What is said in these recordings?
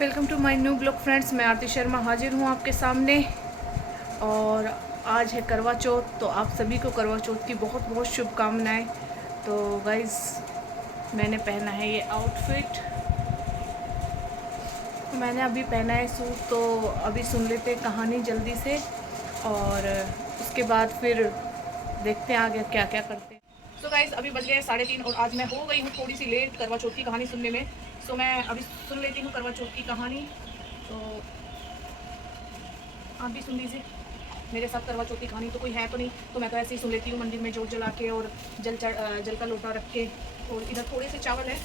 Welcome to my new blog friends. मैं आरती शर्मा हाजिर हूँ आपके सामने। और आज है करवा चौथ, तो आप सभी को करवा चौथ की बहुत बहुत शुभकामनाएं। तो गाइज़, मैंने पहना है ये आउटफिट, मैंने अभी पहना है सूट। तो अभी सुन लेते हैं कहानी जल्दी से, और उसके बाद फिर देखते हैं आगे क्या क्या करते हैं। तो गाइज़, अभी बज गए 3:30 और आज मैं हो गई हूँ थोड़ी सी लेट करवा चौथ की कहानी सुनने में। सो मैं अभी सुन लेती हूँ करवा चौथ की कहानी। तो आप भी सुन लीजिए मेरे साथ। करवा चौथ की कहानी तो कोई है तो नहीं, तो मैं तो ऐसे ही सुन लेती हूँ मंदिर में जोत जला के और जल का लोटा रख के। और इधर थोड़े से चावल है,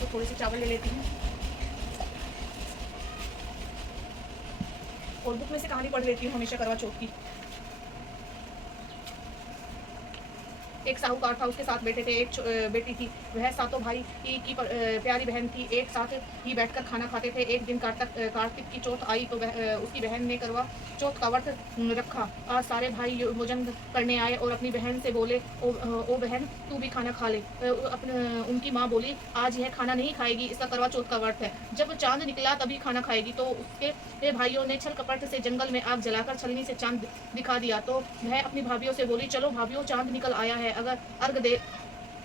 तो थोड़े से चावल ले लेती हूँ और बुक में से कहानी पढ़ लेती हूँ हमेशा करवा चौथ की। एक साहूकार था, उसके साथ बेटे थे, एक बेटी थी। वह सातों भाई की प्यारी बहन थी। एक साथ ही बैठकर खाना खाते थे। एक दिन कार्तिक की चौथ आई तो उसकी बहन ने करवा चौथ का व्रत रखा। आज सारे भाई भोजन करने आए और अपनी बहन से बोले, ओ बहन, तू भी खाना खा ले। उनकी माँ बोली, आज यह खाना नहीं खाएगी, इसका करवा चौथ का व्रत है। जब चांद निकला तभी खाना खाएगी। तो उसके भाइयों ने छल कपट से जंगल में आग जलाकर छलनी से चांद दिखा दिया। तो वह अपनी भाभीियों से बोली, चलो भाभीियों, चांद निकल आया है, अगर अर्घ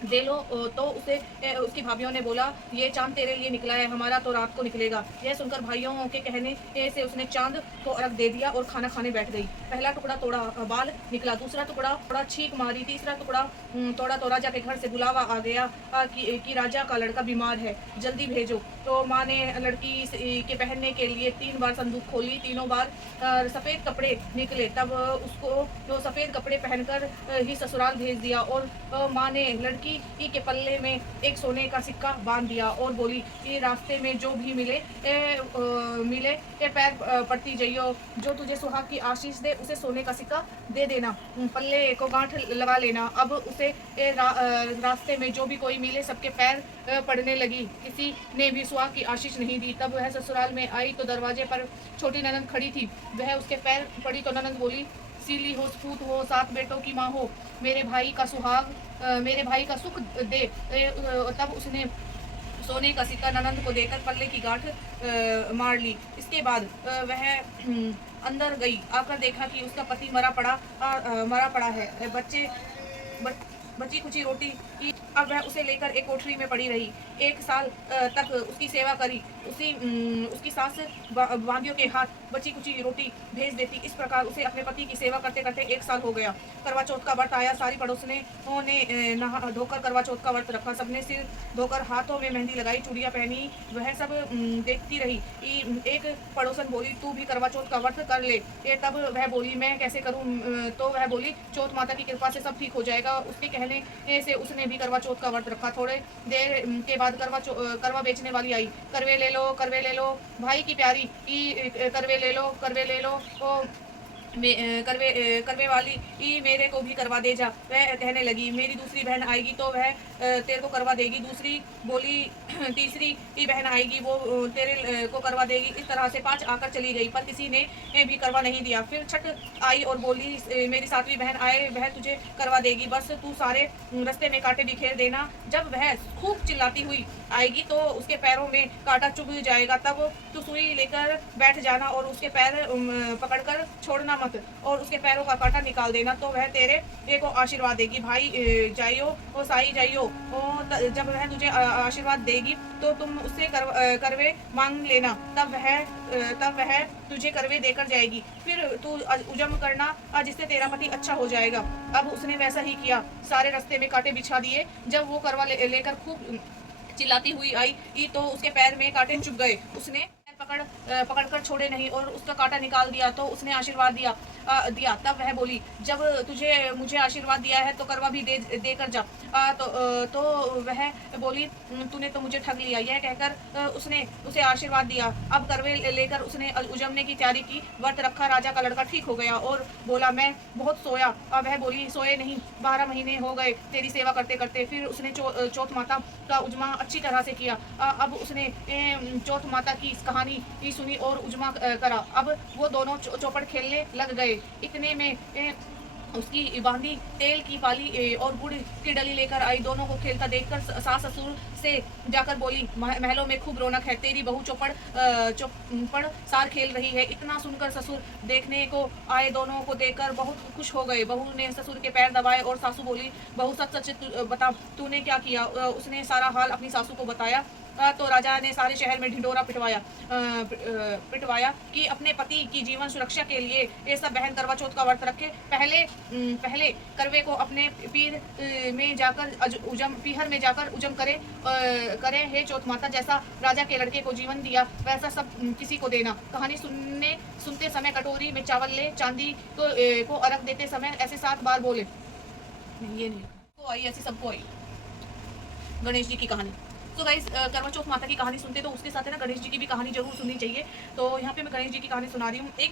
दे लो। तो उसकी भाभीियों ने बोला, ये चांद तेरे लिए निकला है, हमारा तो रात को निकलेगा। यह सुनकर भाइयों के कहने से उसने चांद को अर्घ दे दिया और खाना खाने बैठ गई। पहला टुकड़ा तोड़ा, बाल निकला। दूसरा टुकड़ा थोड़ा छींक मारी। तीसरा टुकड़ा तोड़ा तो राजा के घर से बुलावा आ गया कि राजा का लड़का बीमार है, जल्दी भेजो। तो माँ ने लड़की के पहनने के लिए 3 बार संदूक खोली। तीनों बार सफ़ेद कपड़े निकले। तब उसको तो सफ़ेद कपड़े पहनकर ही ससुराल भेज दिया। और माँ ने लड़की के पल्ले में एक सोने का सिक्का बांध दिया और बोली कि रास्ते में जो भी मिले पैर पड़ती जाइयो, जो तुझे सुहाग की आशीष दे उसे सोने का सिक्का दे देना, पल्ले को गांठ लगा लेना। अब उसे रास्ते में जो भी कोई मिले सबके पैर पड़ने लगी। किसी ने भी सुहाग की आशीष नहीं दी। तब वह ससुराल में आई तो दरवाजे पर छोटी ननंद खड़ी थी। वह उसके पैर पड़ी तो ननंद बोली, सीली हो, सपूत हो, 7 बेटों की माँ हो, मेरे भाई का सुख दे। तब उसने सोने का सिक्का ननंद को देकर पल्ले की गांठ मार ली। इसके बाद वह अंदर गई। आकर देखा कि उसका पति मरा पड़ा है। बची कुची रोटी की। अब वह उसे लेकर एक कोठरी में पड़ी रही। 1 साल तक उसकी सेवा करी। उसकी सास बांधियों के हाथ बची कुची रोटी भेज देती। इस प्रकार उसे अपने पति की सेवा करते करते 1 साल हो गया। करवा चौथ का व्रत आया। सारी पड़ोसनों ने नहा धोकर करवा चौथ का व्रत रखा। सबने सिर धोकर हाथों में मेहंदी लगाई, चूड़ियाँ पहनी। वह सब देखती रही। एक पड़ोसन बोली, तू भी करवा चौथ का व्रत कर ले। तब वह बोली, मैं कैसे करूँ? तो वह बोली, चौथ माता की कृपा से सब ठीक हो जाएगा। उसके कहने से उसने भी करवा चौथ का व्रत रखा। थोड़े देर के बाद करवा बेचने वाली आई। करवे ले लो, भाई की प्यारी की करवे ले लो। करवे वाली मेरे को भी करवा दे जा। वह कहने लगी, मेरी दूसरी बहन आएगी तो वह तेरे को करवा देगी। दूसरी बोली, तीसरी की बहन आएगी, वो तेरे को करवा देगी। इस तरह से 5 आकर चली गई, पर किसी ने भी करवा नहीं दिया। फिर छठ आई और बोली, मेरी 7वीं बहन आए, वह तुझे करवा देगी, बस तू सारे रास्ते में कांटे बिखेर देना। जब वह खूब चिल्लाती हुई आएगी तो उसके पैरों में कांटा चुभ जाएगा। तब तू सुई लेकर बैठ जाना और उसके पैर पकड़कर छोड़ना मत, और उसके पैरों का कांटा निकाल देना, तो वह तेरे को आशीर्वाद देगी। भाई जाइयो और साई जाइयो। जब वह तुझे आशीर्वाद देगी तो तुम उससे करवे मांग लेना। तब वह तुझे करवे देकर जाएगी। फिर तू उजम करना, जिससे तेरा पति अच्छा हो जाएगा। अब उसने वैसा ही किया। सारे रास्ते में कांटे बिछा दिए। जब वो करवा लेकर खूब चिल्लाती हुई आई तो उसके पैर में कांटे चुभ गए। उसने पकड़कर छोड़े नहीं और उसका कांटा निकाल दिया। तो उसने आशीर्वाद दिया। तब वह बोली, जब मुझे आशीर्वाद दिया है तो करवा भी देकर जा। तो वह बोली, तूने तो मुझे ठग लिया। यह कहकर उसने उसे आशीर्वाद दिया। अब करवे लेकर उसने उजमने की तैयारी की। व्रत रखा। राजा का लड़का ठीक हो गया और बोला, मैं बहुत सोया। वह बोली, सोए नहीं, 12 महीने हो गए तेरी सेवा करते करते। फिर उसने चौथ माता का उजमा अच्छी तरह से किया। अब उसने चौथ माता की इस कहानी सुनी और उजमा करा। अब वो दोनों चौपड़ खेलने लग गए। इतने में उसकी बांधी तेल की पाली और गुड़ की डली लेकर आई। दोनों को खेलता देखकर सास ससुर से जाकर बोली, महलों में खूब रौनक है, तेरी बहू चौपड़ सार खेल रही है। इतना सुनकर ससुर देखने को आए। दोनों को देखकर बहुत खुश हो गए। बहू ने ससुर के पैर दबाए और सासू बोली, बहू सच सच बता, तूने क्या किया। उसने सारा हाल अपनी सासू को बताया। तो राजा ने सारे शहर में ढिंडोरा पिटवाया कि अपने पति की जीवन सुरक्षा के लिए ये सब बहन करवा चौथ का व्रत रखे। पहले करवे को अपने पीहर में जाकर उजम करे। हे चौथ माता, जैसा राजा के लड़के को जीवन दिया वैसा सब किसी को देना। कहानी सुनते समय कटोरी में चावल ले, चांदी को अर्घ देते समय ऐसे 7 बार बोले। नहीं, ये नहीं को आई, ऐसी सबको आई। गणेश जी की कहानी। तो गाइस, करवा चौथ माता की कहानी सुनते तो उसके साथ है ना गणेश जी की भी कहानी जरूर सुननी चाहिए। तो यहाँ पे मैं गणेश जी की कहानी सुना रही हूँ। एक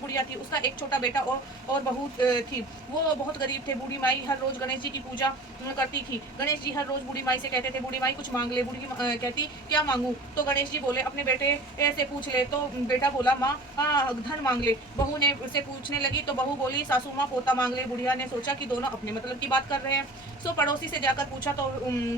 बुढ़िया थी, उसका एक छोटा बेटा और बहू थी। वो बहुत गरीब थे। बूढ़ी माई हर रोज गणेश जी की पूजा करती थी। गणेश जी हर रोज बूढ़ी माई से कहते थे, बूढ़ी माई कुछ मांग ले। बूढ़ी कहती, क्या मांगू। तो गणेश जी बोले, अपने बेटे से पूछ ले। तो बेटा बोला, माँ धन मांग ले। बहू ने से पूछने लगी तो बहू बोली, सासू माँ पोता मांग ले। बुढ़िया ने सोचा कि दोनों अपने मतलब की बात कर रहे हैं। सो पड़ोसी से जाकर पूछा तो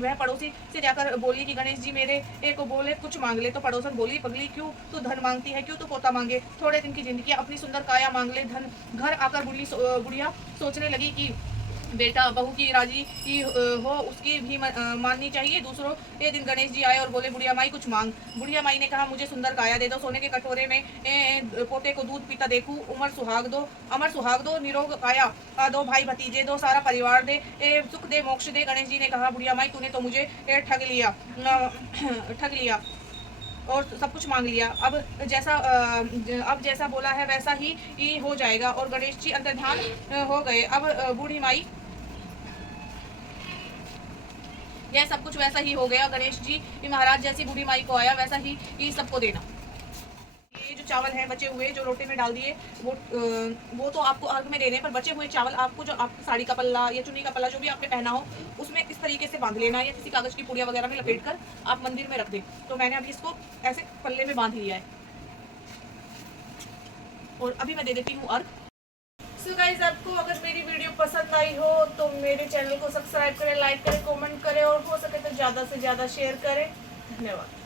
वह पड़ोसी से जाकर बोली कि गणेश जी मेरे को बोले कुछ मांग ले। तो पड़ोसन बोली, पगली क्यों तू धन मांगती है, क्यों तू पोता मांगे। थोड़े दिन की जिंदगी, अपनी सुंदर काया मांग ले धन। घर आकर बुढ़िया सोचने लगी कि बेटा बहू की राजी की हो उसकी भी माननी चाहिए। दूसरों ये दिन गणेश जी आए और बोले, बुढ़िया माई कुछ मांग। बुढ़िया माई ने कहा, मुझे सुंदर काया दे दो, सोने के कटोरे में पोते को दूध पीता देखूं, अमर सुहाग दो, निरोग काया दो, भाई भतीजे दो, सारा परिवार दे, सुख दे, मोक्ष दे। गणेश जी ने कहा, बुढ़िया माई तूने तो मुझे ठग लिया और सब कुछ मांग लिया। अब जैसा बोला है वैसा ही हो जाएगा। और गणेश जी अंतर्ध्यान हो गए। अब बूढ़ी माई, यह सब कुछ वैसा ही हो गया। गणेश जी महाराज जैसी बूढ़ी माई को आया वैसा ही सबको देना। ये जो चावल है बचे हुए जो लोटे में डाल दिए, वो तो आपको अर्घ में देने, पर बचे हुए चावल आपको जो आपकी साड़ी का पल्ला या चुन्नी का पल्ला जो भी आपने पहना हो उसमें इस तरीके से बांध लेना है, या किसी कागज की पुड़िया वगैरह में लपेट कर आप मंदिर में रख दें। तो मैंने अभी इसको ऐसे पल्ले में बांध लिया है और अभी मैं दे देती हूँ अर्घ। सो गाइस, आपको अगर मेरी वीडियो पसंद आई हो तो मेरे चैनल को सब्सक्राइब करें, लाइक करें, कमेंट करें और हो सके तो ज़्यादा से ज़्यादा शेयर करें। धन्यवाद।